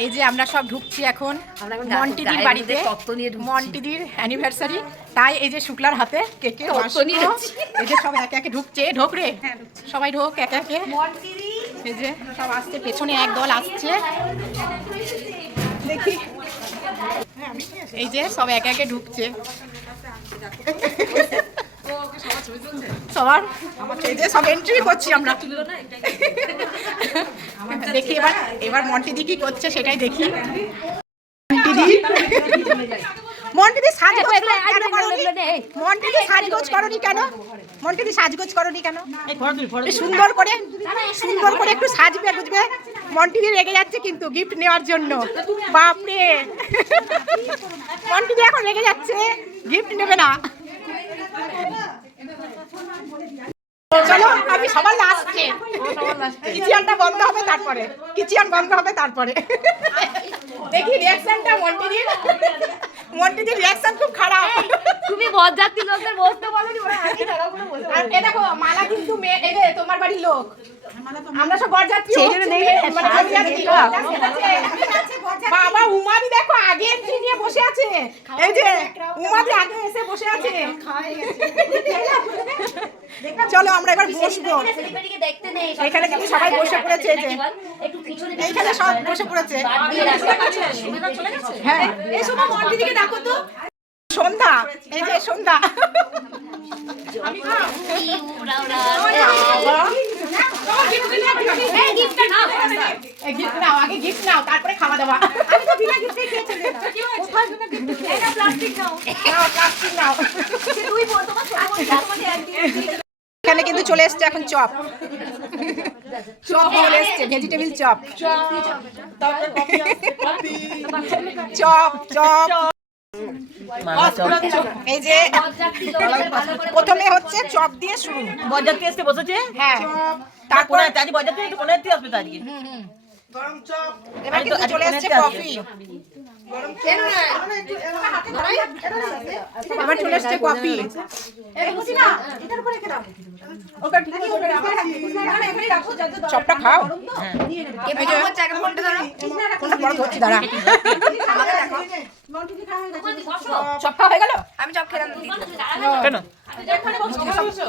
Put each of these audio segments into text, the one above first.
এই যে আমরা সব ঢুকছি এখন মন্টিদির বাড়িতে। মন্টিদির অ্যানিভার্সারি, তাই এই যে শুক্লার হাতে কেকের বাক্স নিয়ে এই যে সব একে একে ঢুকছে। ঢোক রে, সবাই ঢোক একে একে। এই যে সব আসছে, পেছনে একদল আসছে, দেখি। এই যে সব একে একে ঢুকছে সবার। এই যে সব এন্ট্রি করছি আমরা, দেখি এবার এবার মন্টিদি কি করছে সেটাই দেখি। মন্টিদি সাজগোজ করনি কেন? মন্টিদি সাজগোজ করনি কেন? সুন্দর করে একটু সাজবে বুঝবে। মন্টিদি রেগে যাচ্ছে কিন্তু গিফট নেওয়ার জন্য। বাপরে, মন্টিদি এখন রেগে যাচ্ছে, গিফট নেবে না। চলো আমি সবার লাস্টে, কিচেনটা বন্ধ হবে তারপরে, কিচেন বন্ধ হবে তারপরে দেখি রিঅ্যাকশনটা। মন্টিদির রিঅ্যাকশন খুব খারাপ। তুমি বরযাত্রী লোকদের বসতে বলোনি, ওরা আগে দাঁড়াগুলো বসে। আর এ দেখো মালা কিন্তু মেয়ে তোমার বাড়ির লোক, আমরা সব বরযাত্রী। বাবা উমাদি দেখো আগে এন্ট্রি নিয়ে বসে আছে। এই যে উমাদি আগে এসে বসে আছে। চলো আমরা এবার বসবো। এখানে কিন্তু সবাই বসে পড়েছে, এই যে এইখানে সব বসে পড়েছে। হ্যাঁ, এই সময় মন্টিদিকে ডাকো তো। সন্ধ্যা, এই যে সন্ধ্যা। আগে গিফট নাও তারপরে খাওয়া দাওয়া। এখানে কিন্তু চলে এসছে এখন চপ। চপ চলে এসছে, ভেজিটেবিল চপ। চপ চপ এই যে প্রথমে হচ্ছে চপ দিয়ে শুরু। বরযাত্রী এসে বসেছে। হ্যাঁ, তারপরে বরযাত্রী একটু কোনে আসবে তো আজকে। গরম চপ। এবার কিন্তু চলে আসছে কফি। এবার চলে আসছে কফি। চপটা খাও। দাঁড়া, চপ খাওয়া হয়ে গেল? আমি চপ খেলাম কেন?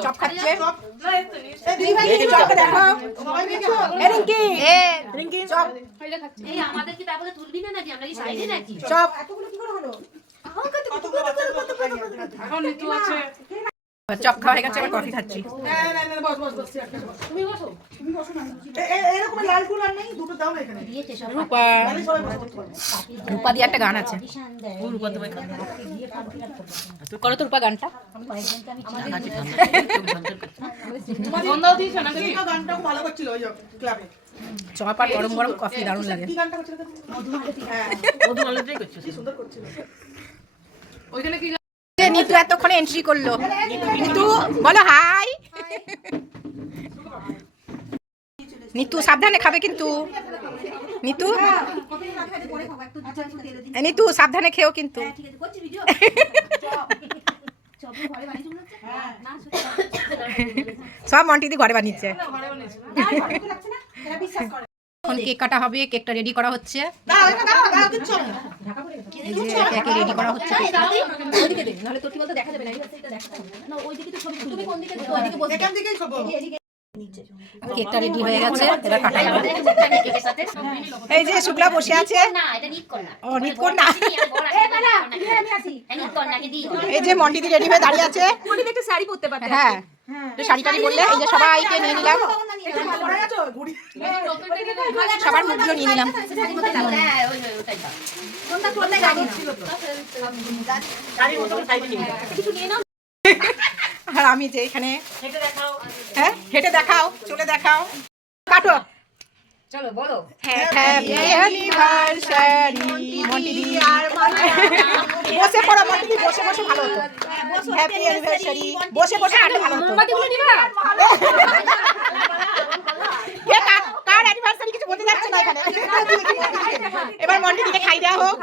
চপ খাচ্ছে। চপটা দেখাও। রিঙ্কি চপ। আমাদের কি তারপরে তুলবি না নাকি? আমরা কি সাইডে নাকি? চপ। চপ খাওয়া হয়ে গেছে, এবার কফি খাচ্ছি। রূপা দিয়ে একটা গান আছে, করো তো রূপা গানটা। চপ আর গরম গরম কফি দারুণ লাগে। নিতু এতক্ষণে এন্ট্রি করলো। নিতু বলো হাই। নিতু সাবধানে খাবে কিন্তু। নিতু নিতু সাবধানে খেও কিন্তু। সব মন্টিদি ঘরে বানিয়েছে। এখন কেক কাটা হবে, কেকটা রেডি করা হচ্ছে। রেডি করা হচ্ছে। কেকটা রেডি হয়ে গেছে, এবার কাটাই হবে। এই যে শুক্লা বসে আছে। ও নিত কর না। এই যে মন্টিদি রেডি হয়ে দাঁড়িয়ে আছে। শাড়ি পরতে পারতে। হ্যাঁ, শাড়ি টাড়ি বললে এই যে সবাইকে নিয়ে নিলাম, সবার মুখগুলো নিয়ে নিলাম। আর আমি যে এখানে, হ্যাঁ হেঁটে দেখাও, চলে দেখাও, কাটো। চলো বলো। হ্যাপি অ্যানিভার্সারি মন্টিদি। বসে পড়ো মন্টিদি, বসে বসে ভালো হতো। হ্যাপি অ্যানিভার্সারি, বসে বসে কাটলে ভালো হতো। কে কার অ্যানিভার্সারি কিছু বলতে যাচ্ছে না এখানে। এবার মন্টিদিকে খাই দেওয়া হোক।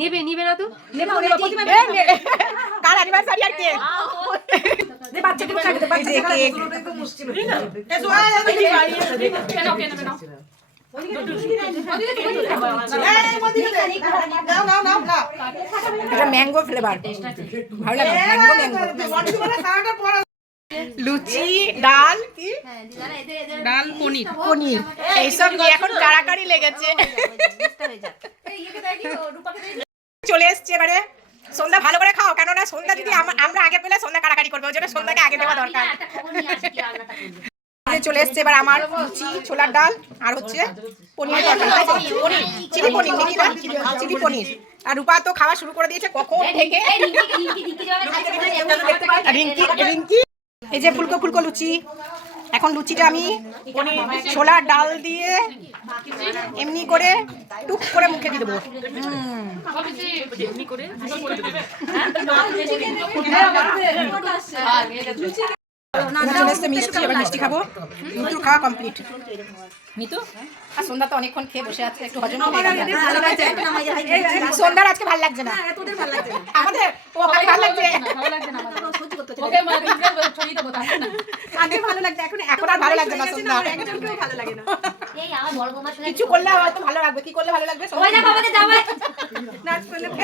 নিবে না তো? কার অ্যানিভার্সারি আর কে? এই যে কেক এটা ম্যাঙ্গো ফ্লেভার, ভালো লাগে ম্যাঙ্গো। লুচি, ডাল, কি ডাল পনির পনির, এইসব নিয়ে এখন কাড়াকাড়ি লেগেছে। চলে এসছে এবারে সন্ধ্যা, ভালো করে খাও, কেননা সন্ধ্যা যদি আমরা আগে পেলে সন্ধ্যা কাড়াকাড়ি করবে, ওই জন্য সন্ধ্যাকে আগে দেওয়া দরকার। চলে এসছে এবার আমার লুচি, ছোলার ডাল আর হচ্ছে পনিরের তরকারি, পনির চিলি পনির, চিলি পনির। আর রূপা তো খাওয়া শুরু করে দিয়েছে কখন থেকে। রিঙ্কি, এই যে ফুলকো ফুলকো লুচি। এখন লুচিটা আমি ছোলার ডাল দিয়ে এমনি করে টুক করে মুখে দিয়ে দেবো। চলে এসছে মিষ্টি, এবার মিষ্টি খাবো। মিতুর খাওয়া কমপ্লিট। মিতু আর সন্ধ্যা তো অনেকক্ষণ খেয়ে বসে আছে, একটু হজম করে সন্ধ্যার আজকে ভালো লাগছে না আমাদের, ওকে ভালো লাগছে, আগে ভালো লাগছে, এখন আর ভালো লাগছে না সন্ধ্যা, কিছু করলে হয়তো ভালো লাগবে। কি করলে ভালো লাগবে?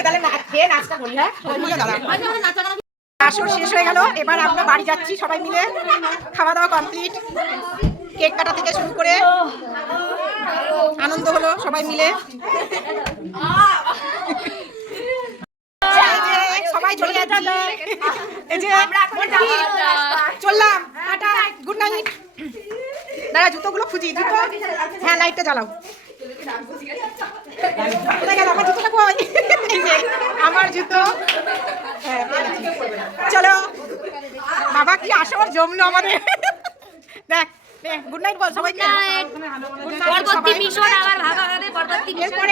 তাহলে খেয়ে নাচটা করি। হ্যাঁ, আসর শেষ হয়ে গেল, এবার আমরা বাড়ি যাচ্ছি সবাই মিলে। খাওয়া দাওয়া কমপ্লিট, কেক কাটা থেকে শুরু করে আনন্দ হলো সবাই মিলে। সবাই চলে যাচ্ছি, এই যে চললাম, টাটা, গুড নাইট। দাঁড়া জুতোগুলো খুঁজি, জুতো, হ্যাঁ লাইটটা জ্বালাও। কোথায় গেল আমার জুতোটা? কই? এই যে আমার জুতো। চলো বাবা, কি আসর জমলো আমাদের। দেখ, গুড নাইট বল সবাইকে। পরবর্তী মিশন আবার ভাগাগানে পরবর্তী মিশন।